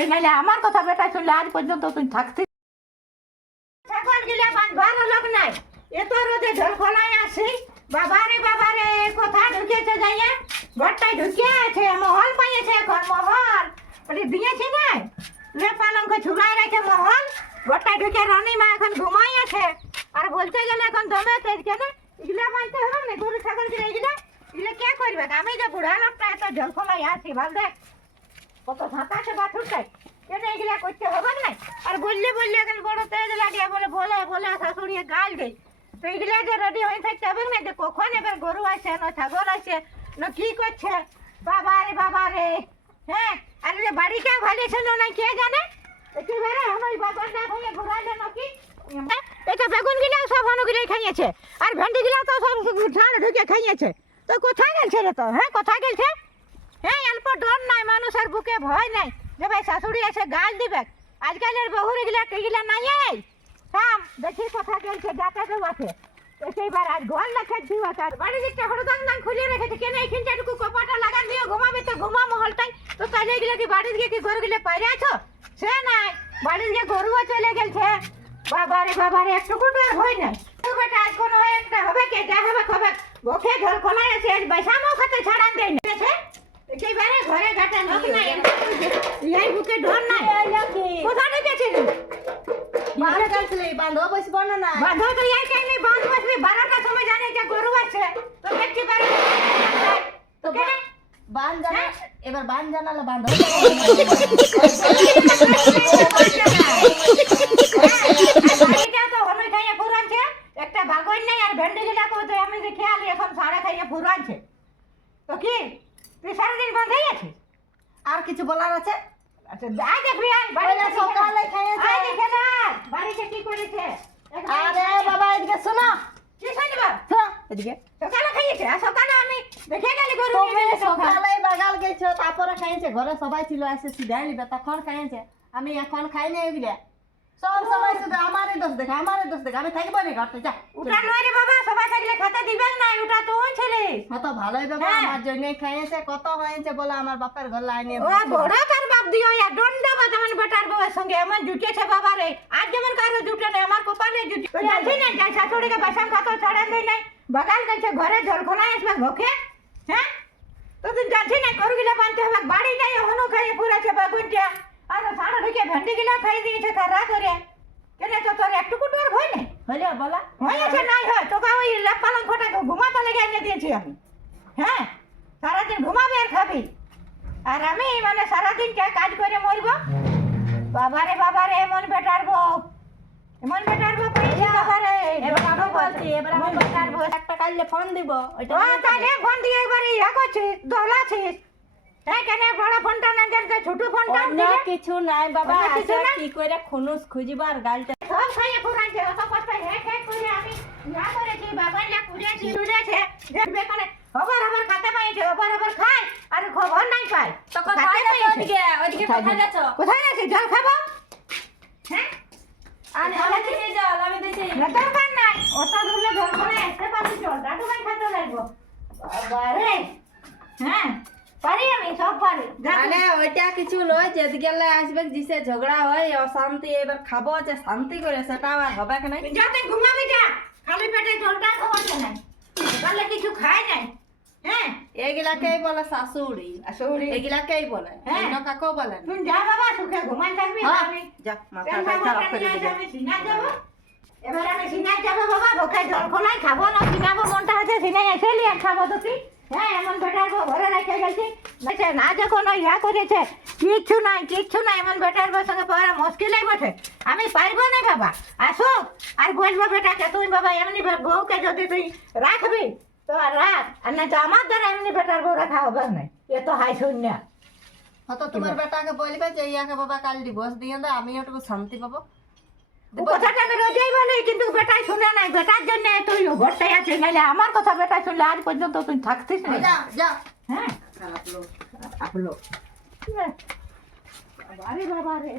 আছে, নাহলে আমার কথা বেটা শুনলে আজ পর্যন্ত তুই থাকতি। ছাগল গিলা বাঁধবার লোক নাই, এত রোদে ঝলখলায় আসি। বাবারে বাবারে কোথা ঢুকেছে যাইয়া, ঘরটায় ঢুকে আছে, মহল পাইয়েছে এখন মহল বলে দিয়েছে নাই, লে পালঙ্ক ঝুলাই রেখে মহল ঘরটায় ঢুকে রানীমা এখন ঘুমাই আছে। আর বলতে গেলে এখন দমে তেজ কেন এগুলা মানতে হবে না, গরু ছাগল গিলা এগুলা এগুলা কে করবে? আমি যে বুড়া লোকটা এত ঝলখলায় আসি, ভাল দেখ কত ঝাঁটা আছে বাছুরটাই, কেন এগুলা করতে হবে না? আর বললে এখন বড় তেজ লাগে বলে বলে বলে শাশুড়িয়ে গাল দেয়। তো এগুলা যে রেডি হয়ে থাকতে হবে না, যে কখন এবার গরু আছে না ছাগল আছে না কি করছে। বাবা রে হ্যাঁ, আর যে বাড়িটা ভালো ছিল না কে জানে, একেবারে আমার বাবার না হয়ে ঘুরাইলে নাকি। এটা বেগুন গিলাও সব অনুগুলোই খাইয়েছে, আর ভেন্ডি গিলাও তো সব ঝাড় ঢুকে খাইয়েছে। তো কোথায় গেছে রে? তো হ্যাঁ কোথায় গেছে? হ্যাঁ অল্প ডর নাই, মানুষের বুকে ভয় নাই যে ভাই শাশুড়ি এসে গাল দিবে। আজকালের বহুরে গিলা এগুলা নাই। এই থাম দেখি কোথায় গেছে, যাতে তো আছে সেইবার আজ ঘর লেখা দিও। আর বাড়ির দিকটা হরদান দান খুলে রেখেছে, কেন এইখানটাটুকু কপাটা লাগা দিও, ঘুমাবে তো ঘুমা মহলটাই। তো তাহলে এগুলা কি বাড়ির গিয়ে কি গরু গিলে পাইরে আছো? সে নাই, বাড়ির গিয়ে গরুও চলে গেছে। বাবারে একটুকু তো আর ভয় নাই। বেটা আজ কোনো একটা হবে কে, যা হবে খবে বকে ঘর খোলাই আছে, আজ বৈশামও খাতে ছাড়ান দেয় না। একেবারে ঘরে ঘাটে লোক নাই, এই বুকে ডর নাই। কোথায় গেছিস? বাঁধা গেছিলে বাঁধো বসব না না বাঁধো তো এই টাইমে বাঁধ বসবি, 12টার সময় জানে যে গরু আছে তো দেখতে পারে। তো বান জানা এবার বান জানালে বাঁধো। এটা তো হলুদ খাইয়ে পুরানছে, একটা বাগন নাই। আর ভেন্ডি গিলা তো আমি যে খেয়ালি এখন সাড়ে খাইয়ে পুরানছে। তো কি তুই সারাদিন বাঁধাই আছিস? আর কিছু বলার আছে? আচ্ছা যাই দেখবি, বাড়িতে সকালে খাইয়েছে। বাড়িতে কি করেছে? আরে বাবা এদিকে শোনো, কি শুনবা? শোনো এদিকে। সকালে খাইয়েছে, আর সকালে আমি দেখে গেলি গরু তুমি সকালে বাগাল গেছো, তারপরে খাইয়েছে, ঘরে সবাই ছিল এসে সিধাই নিবে, তখন খাইয়েছে। আমি এখন খাই নাই এগুলা, সব সময় শুধু আমারই দোষ দেখে, আমি থাকবো না ঘরতে। যা ওটা নয় রে বাবা, সবাই থাকলে খেতে দিবেন না, ওটা তুই ছেলে। কত ভালোই বাবা, আমার জন্যই খাইয়েছে, কত হয়েছে বলে আমার বাপের ঘর লাইনে। ও বড় তার বাপ দিও ইয়া দণ্ডবাদ আমার বেটার বউয়ের সঙ্গে এমন জুটেছে বাবা রে। আজ যেমন কারো জুটে না, আমার কপালে জুটে। তো যাচ্ছি না, যাই শাশুড়িকে বাসান খাতো ছাড়েন দেয় নাই, বাগাল গেছে ঘরে জল খোলায় আসবে ভোকে। হ্যাঁ তো তুই যাচ্ছি না, গরুগুলা বানতে হবে, বাড়ি যাই হনু খাইয়ে পুরাছে বাগুনটা। আর সারা ঢুকে ভেন্ডি গিলা খাই দিয়েছে তারা করে। কেন তো তোর একটুকু তোর ভয় নেই? হলে বলা হয়েছে নাই হয় তোকে ওই পালং খোটাকে ঘুমাতে লেগে এনে দিয়েছি আমি। হ্যাঁ সারাদিন ঘুমাবি আর খাবি, আর আমি মানে সারাদিন কাজ করে মরব। বাবারে এমন বেটার বউ, এমন বেটার বউ পেয়েছি বাবারে। এবার আমি বলছি, এবার আমি বেটার বউ একটা কাইলে ফোন দিব, ওইটা তাহলে ফোন দিয়ে একবার ইয়া করছিস, দোলাছিস। হ্যাঁ কেন বড় ফোনটা না জানতে ছোট ফোনটা অন্য কিছু নাই বাবা, আচ্ছা কি করে খুনুস খুঁজিবার গালটা সব খাইয়ে পুরাইছে। অত কষ্ট হেক করে আমি না করেছি, বাবা না কুড়িয়েছি রুড়েছে দেখবে করে খবর খাতে পাইছে, খবর খাই আর খবর নাই পাই। তো কোথায় যাচ্ছ? ওইদিকে কোথায় যাচ্ছ? কোথায় যাচ্ছি? জল খাবো। হ্যাঁ আর আমাকে নিয়ে যাও, আমি দেখি না দরকার নাই, অত দূরে জল করে আসতে পারছি, জলটা তো ভাই খেতে লাগবো। বাবারে হ্যাঁ পারি, আমি সব পারি। মানে ওইটা কিছু নয়, যেদিকে আসবে জিসে ঝগড়া হয় অশান্তি, এবার খাবো যে শান্তি করে, সেটা আর হবে না। যাতে ঘুমাবি যা, খালি পেটে জলটা খাওয়াতে নাই, তাহলে কিছু খাই নাই। হ্যাঁ এগুলাকেই বলে শাশুড়ি, শাশুড়ি এগুলাকেই বলে, হ্যাঁ। অন্য কাকেও বলে না। তুই যা বাবা, সুখে ঘুমাই থাকবি। হ্যাঁ, আমি যা মাথাটা খারাপ করে দিবে। আমি সিনাই যাবো, এবার আমি সিনাই যাবো বাবা, ভোকে জল খোলাই খাবো না, সিনাবো মনটা আছে, সিনাই এসেলি আর খাবো তো কি। হ্যাঁ এমন বেটার বউ ঘরে রেখে গেছি না, যখন ইয়া করেছে কিচ্ছু নাই, এমন বেটার বউর সঙ্গে পড়া মুশকিলই বটে। আমি পারবো না বাবা, আসুক আর বলবো বেটাকে তুই বাবা এমনি বউকে যদি তুই রাখবি তো আর রাখ, আর না তো আমার দ্বারা এমনি বেটার বউ রাখা হবে না। এ তো হাই শূন্য। হয়তো তোমার বেটাকে বলবে যে ইয়াকে বাবা কাল ডিভোর্স দিয়ে দাও, আমি একটু শান্তি পাবো। কথাটা আমি রোজই বলি, কিন্তু বেটাই শুনে নাই। বেটার জন্য তুই ঘরটাই আছে, নাহলে আমার কথা বেটা শুনলে আজ পর্যন্ত তুই থাকতিস না। যা যা হ্যাঁ আপলো বাবারে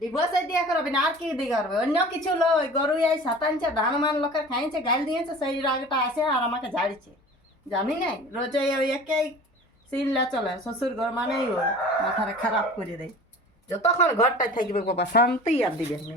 ডিভোর্স দিয়া করবে না, আর কি দিয়ে করবে? অন্য কিছু লই, গরু এই সাতানছে ধান মান লোকের খাইছে, গাল দিয়েছে, সেই রাগটা আসে আর আমাকে ঝাড়িছে। জানি নাই রোজ ওই একেই চিনলে চলে শ্বশুর ঘর মানেই ওর মাথাটা খারাপ করে দেয় যতক্ষণ ঘরটায় থাকবে বাবা শান্তি আর দিবেন না।